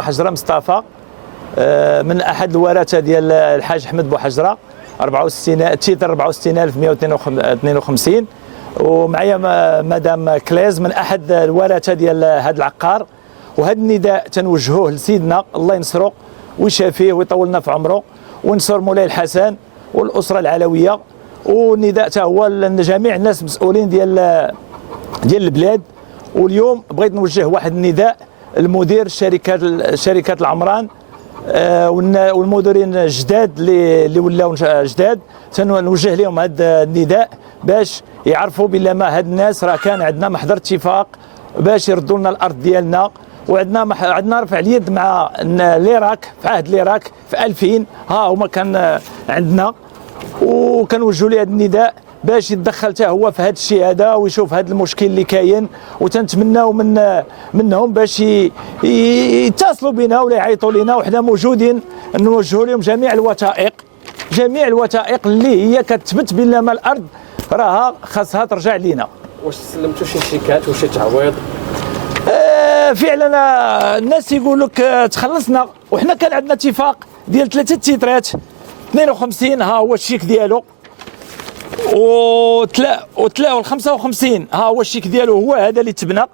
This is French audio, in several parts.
بوحجرة مصطفى من أحد الورثة ديال الحاج أحمد بوحجرة 64 التيتر 64152 ومعايا مدام كليز من أحد الورثة ديال هذا العقار. وهذا النداء تنوجهوه لسيدنا الله ينصرو ويشافيه ويطولنا في عمره وينصر مولاي الحسن والأسرة العلوية. والنداء تا هو لجميع الناس المسؤولين ديال البلاد. واليوم بغيت نوجه واحد النداء المدير شركات العمران والمديرين الجداد اللي ولاو جداد، تنوجه لهم هذا النداء باش يعرفوا بلا ما هاد الناس راه كان عندنا محضر اتفاق باش يردوا لنا الارض ديالنا. وعندنا رفع اليد مع ليراك في عهد ليراك في 2000 ها هما كان عندنا، وكنوجهوا ليه هذا النداء باش يتدخل حتى هو في هذا الشيء هذا ويشوف هذا المشكل اللي كاين. وتنتمناو منهم باش يتصلوا بنا ولا يعيطوا لنا، وحنا موجودين نوجهوا لهم جميع الوثائق اللي هي كتثبت بلا ما الارض راها خاصها ترجع لينا. واش سلمتوا شي شيكات وشي تعويض؟ فعلا الناس يقول لك تخلصنا، وحنا كان عندنا اتفاق ديال 3 تيترات 52 ها هو الشيك ديالو، و 55 ها هو الشيك ديالو هو هذا اللي تبنى،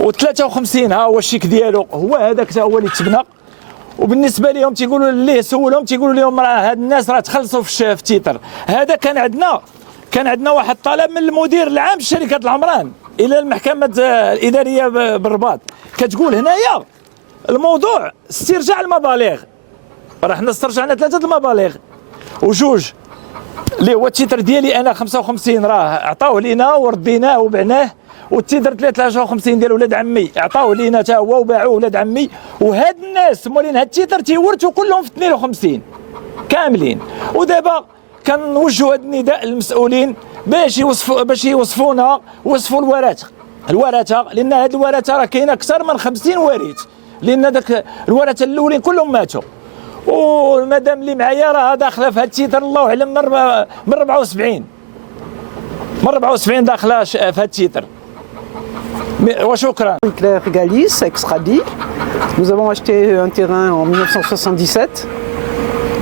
و 53 ها هو الشيك ديالو هو هذاك حتى هو اللي تبنى. وبالنسبه لهم تيقولوا ليه سولهم تيقولوا لهم راه هاد الناس راه تخلصوا في التيتر هذا. كان عندنا واحد الطلب من المدير العام شركه العمران الى المحكمه الاداريه بالرباط كتقول هنايا الموضوع استرجاع المبالغ. راه حنا استرجعنا 3 المبالغ وجوج اللي هو التيتر ديالي انا 55 راه عطاوه لينا ورديناه وبعناه، والتيتر 53 ديال ولاد عمي عطاوه لينا حتى هو وباعوه ولاد عمي. وهاد الناس مولين هاد التيتر تيورثوا كلهم في 52 كاملين. ودابا كنوجهوا هذا النداء للمسؤولين باش يوصفوا الورثه لان هاد الورثه راه كاين اكثر من 50 وارث، لان داك الورثه الاولين كلهم ماتوا. والمدام اللي معايا راه داخله في هاد التيتر الله اعلم من 74 داخله في هاد التيتر. وشكرا. Claire Galis, ex-Radi. Nous avons acheté un terrain en 1977,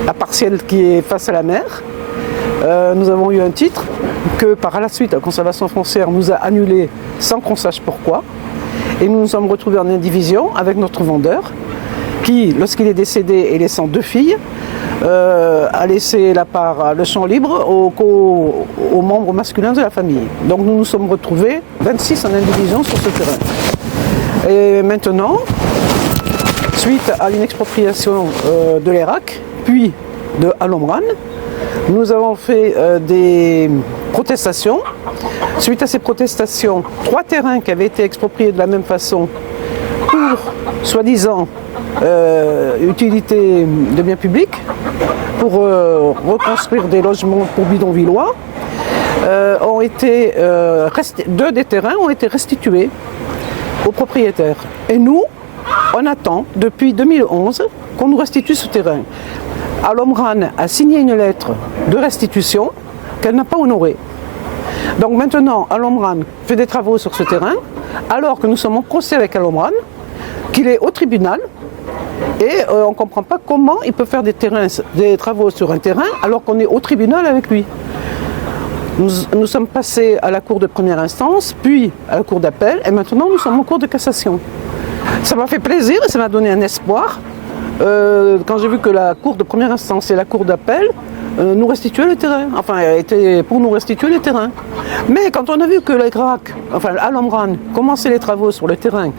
à partiel qui est face à la mer. Nous avons eu un titre que par la suite la conservation foncière nous a annulé sans qu'on sache pourquoi. Et nous nous sommes retrouvés en indivision avec notre vendeur qui, lorsqu'il est décédé et laissant 2 filles, a laissé le champ libre aux membres masculins de la famille. Donc nous nous sommes retrouvés 26 en indivision sur ce terrain. Et maintenant, suite à une expropriation de l'Irak, puis de Al-Omran, nous avons fait des protestations. Suite à ces protestations, 3 terrains qui avaient été expropriés de la même façon pour, soi-disant, utilité de biens publics, pour reconstruire des logements pour bidonvillois, ont été 2 des terrains ont été restitués aux propriétaires. Et nous, on attend depuis 2011 qu'on nous restitue ce terrain. Al-Omran a signé une lettre de restitution qu'elle n'a pas honorée. Donc maintenant, Al-Omran fait des travaux sur ce terrain, alors que nous sommes en procès avec Al-Omran, qu'il est au tribunal, et on ne comprend pas comment il peut faire des travaux sur un terrain alors qu'on est au tribunal avec lui. Nous sommes passés à la cour de première instance, puis à la cour d'appel, et maintenant nous sommes en cour de cassation. Ça m'a fait plaisir et ça m'a donné un espoir quand j'ai vu que la cour de première instance et la cour d'appel nous restituaient le terrain, enfin étaient pour nous restituer le terrain. Mais quand on a vu que l'Irak, enfin Al-Omran, commençait les travaux sur le terrain,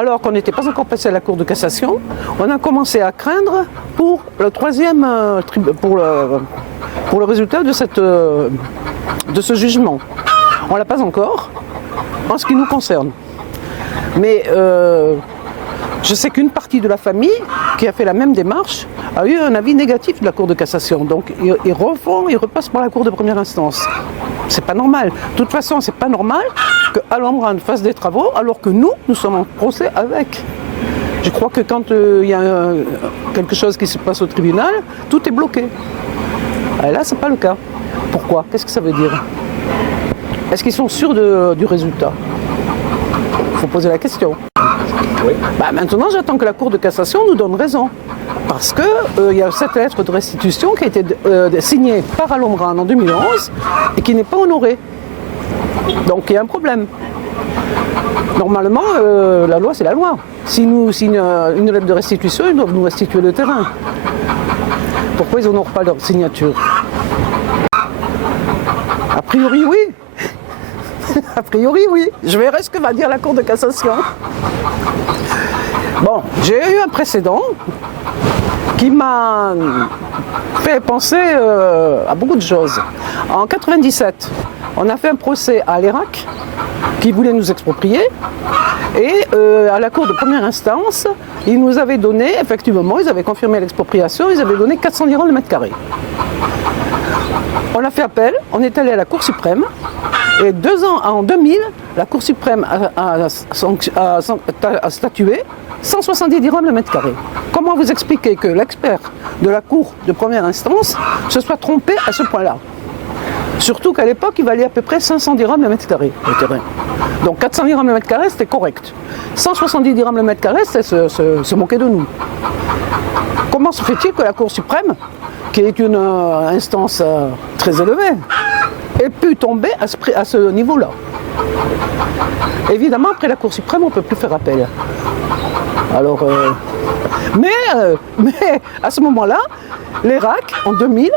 alors qu'on n'était pas encore passé à la cour de cassation, on a commencé à craindre pour le pour le résultat de ce jugement. On ne l'a pas encore, en ce qui nous concerne. Mais je sais qu'une partie de la famille qui a fait la même démarche a eu un avis négatif de la Cour de cassation. Donc ils repassent par la Cour de première instance. C'est pas normal. De toute façon, c'est pas normal que Al-Omran fasse des travaux alors que nous sommes en procès avec. Je crois que quand il y a quelque chose qui se passe au tribunal, tout est bloqué. Et là, c'est pas le cas. Pourquoi? Qu'est-ce que ça veut dire? Est-ce qu'ils sont sûrs du résultat? Il faut poser la question. Oui. Bah, maintenant, j'attends que la Cour de cassation nous donne raison. Parce que il y a cette lettre de restitution qui a été signée par Al-Omran en 2011 et qui n'est pas honorée. Donc il y a un problème. Normalement, la loi, c'est la loi. Si nous signent une lettre de restitution, ils doivent nous restituer le terrain. Pourquoi ils n'honorent pas leur signature? A priori, oui. A priori, oui. Je verrai ce que va dire la Cour de cassation. Bon, j'ai eu un précédent qui m'a fait penser à beaucoup de choses. En 97, on a fait un procès à l'Irak qui voulait nous exproprier et à la cour de première instance, ils nous avaient donné, effectivement, ils avaient confirmé l'expropriation, ils avaient donné 400 dirhams le mètre carré. On a fait appel, on est allé à la Cour suprême et 2 ans en 2000, la Cour suprême a statué 170 dirhams le mètre carré. Comment vous expliquez que l'expert de la Cour de première instance se soit trompé à ce point-là? Surtout qu'à l'époque, il valait à peu près 500 dirhams le mètre carré, le terrain. Donc 400 dirhams le mètre carré, c'était correct. 170 dirhams le mètre carré, c'était se moquer de nous. Comment se fait-il que la Cour suprême, qui est une instance très élevée, ait pu tomber à ce niveau-là? Évidemment, après la Cour suprême, on ne peut plus faire appel. Alors, mais à ce moment-là, l'Irak, en 2000,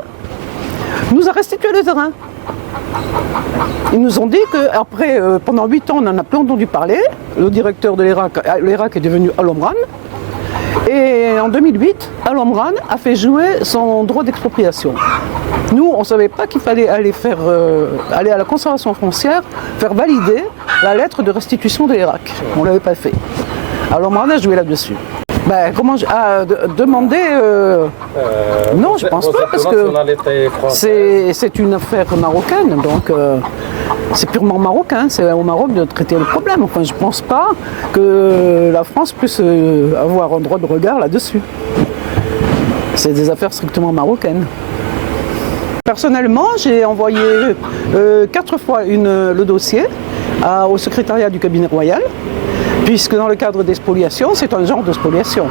nous a restitué le terrain. Ils nous ont dit qu'après, pendant 8 ans, on n'en a plus entendu parler. Le directeur de l'Irak est devenu Al-Omran. Et en 2008, Al-Omran a fait jouer son droit d'expropriation. Nous, on ne savait pas qu'il fallait aller à la conservation foncière, faire valider la lettre de restitution de l'Irak. On ne l'avait pas fait. Al-Omran a joué là-dessus. Ben, comment demander non, je pense pas, parce que c'est une affaire marocaine, donc c'est purement marocain, c'est au Maroc de traiter le problème. Enfin, je pense pas que la France puisse avoir un droit de regard là-dessus. C'est des affaires strictement marocaines. Personnellement, j'ai envoyé 4 fois le dossier au secrétariat du cabinet royal, puisque dans le cadre des spoliations, c'est un genre de spoliation.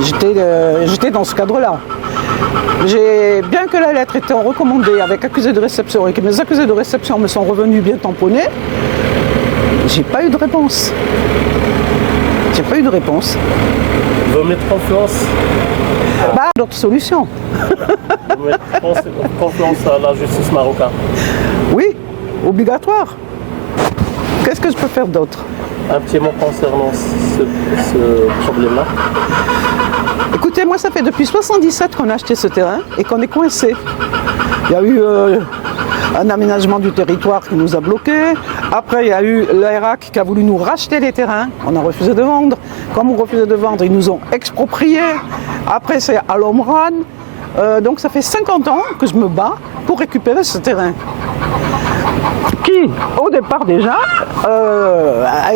J'étais dans ce cadre-là. Bien que la lettre était recommandée avec accusé de réception et que mes accusés de réception me sont revenus bien tamponnés, j'ai pas eu de réponse. J'ai pas eu de réponse. Vous mettez confiance D'autres solutions. Vous mettez confiance à la justice marocaine? Oui, obligatoire. Qu'est-ce que je peux faire d'autre? Un petit mot concernant ce problème-là. Écoutez, moi ça fait depuis 1977 qu'on a acheté ce terrain et qu'on est coincé. Il y a eu un aménagement du territoire qui nous a bloqués. Après, il y a eu l'Irak qui a voulu nous racheter les terrains. On a refusé de vendre. Comme on refusait de vendre, ils nous ont expropriés. Après, c'est Al-Omran. Donc ça fait 50 ans que je me bats pour récupérer ce terrain. Qui, au départ déjà,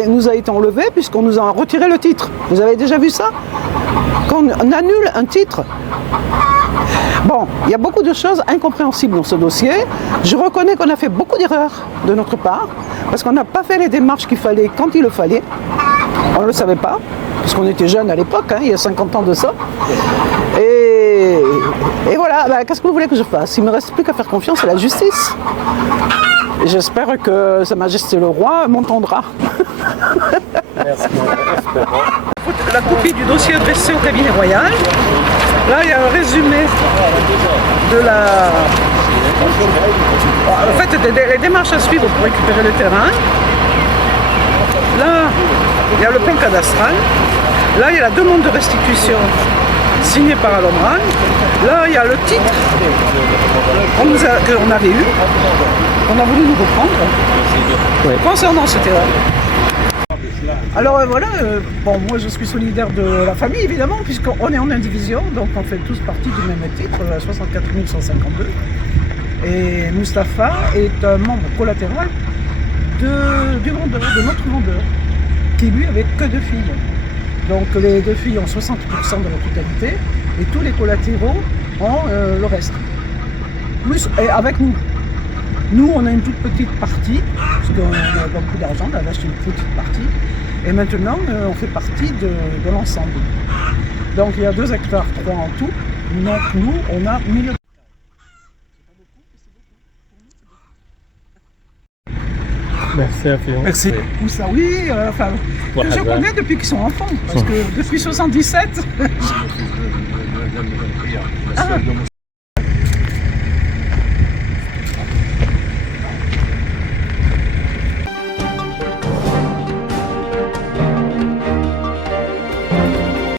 nous a été enlevé puisqu'on nous a retiré le titre. Vous avez déjà vu ça? Qu'on annule un titre. Bon, il y a beaucoup de choses incompréhensibles dans ce dossier. Je reconnais qu'on a fait beaucoup d'erreurs de notre part, parce qu'on n'a pas fait les démarches qu'il fallait quand il le fallait. On ne le savait pas, parce qu'on était jeunes à l'époque, il y a 50 ans de ça. Et voilà, qu'est-ce que vous voulez que je fasse? Il ne me reste plus qu'à faire confiance à la justice. J'espère que Sa Majesté le Roi m'entendra. Merci. La copie du dossier adressé au cabinet royal. Là, il y a un résumé de la... En fait, les démarches à suivre pour récupérer le terrain. Là, il y a le plan cadastral. Là, il y a la demande de restitution signée par Al-Omran. Là, il y a le titre qu'on avait eu. On a voulu nous reprendre concernant ce terrain. Alors voilà, moi je suis solidaire de la famille évidemment, puisqu'on est en indivision, donc on fait tous partie du même titre, 64 152. Et Mustapha est un membre collatéral du vendeur, de notre vendeur, qui lui avait que 2 filles. Donc les 2 filles ont 60% de la totalité, et tous les collatéraux ont le reste. Plus et avec nous. Nous, on a une toute petite partie, parce qu'on n'a pas beaucoup d'argent, on a acheté une petite partie. Et maintenant, on fait partie de l'ensemble. Donc il y a 2 hectares, 3 en tout. Donc nous, on a 1000 hectares. Merci infiniment. Merci. Moussaoui, enfin, que je connais depuis qu'ils sont enfants. Parce que depuis 77,